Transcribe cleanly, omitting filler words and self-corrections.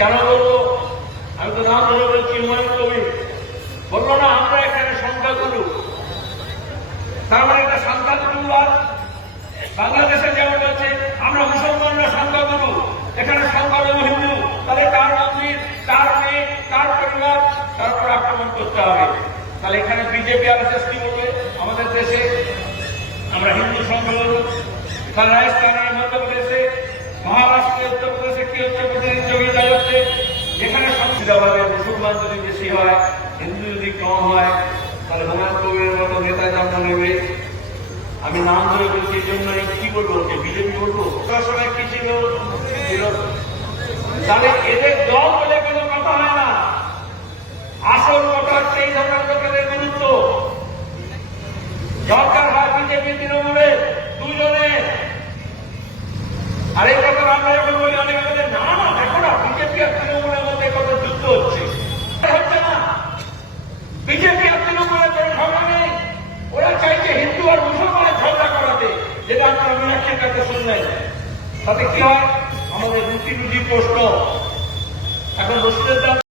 কেন বলবো? আমি তো নাম ধরে বলছি, হুমায়ুন কবির বললো না আমরা এখানে সংখ্যাগুরু, তার মানে এটা সংখ্যাগুরুবাদ। বাংলাদেশে যেমন বলছে আমরা মুসলমানরা সংখ্যাগুরু, এখানে সংখ্যালঘু হিন্দু, তাহলে তার মন্দির, তার মেয়ে, তার পরিবার, তারপর আক্রমণ করতে হবে। তাহলে এখানে বিজেপি আর এস কি বলবে আমাদের দেশে আমরা হিন্দু সংখ্যালঘু? তাহলে রাজস্থানের, মধ্যপ্রদেশে, মহারাষ্ট্রে, উত্তরপ্রদেশে কি হচ্ছে? প্রতিনিধি যোগিতা হচ্ছে। এখানে সংবিধানে মুসলমান যদি বেশি হয়, হিন্দু যদি কম হয়, তাহলে হুমায়ুন কবিরের মতো নেতা জন্ম নেবে। আমি নাম ধরে বলছি এই জন্য কি বলবো, যে বিজেপি বলবো? সময় কি ছিল? তাহলে এদের দল বলে কোনো কথা হয় না। আসল কথা হচ্ছে এই ধরনের লোকেদের গুরুত্ব। দরকার হয় বিজেপি তৃণমূলের দুজনে। আর এই কথা আমরা যখন বলি, অনেকে বলে না না দেখো না বিজেপি আর তৃণমূলের মধ্যে কত যুদ্ধ হচ্ছে। হচ্ছে না, বিজেপি আর তৃণমূলের কোনো ঝগড়া নেই। ওরা চাইছে হিন্দু আর মুসলমানের ঝগড়া করাতে, যেটা আপনারা মীনাক্ষীর কাছে শুনলেন। তাতে কি হয়? আমাদের রুটি রুটি প্রশ্ন। এখন রসুনের দাম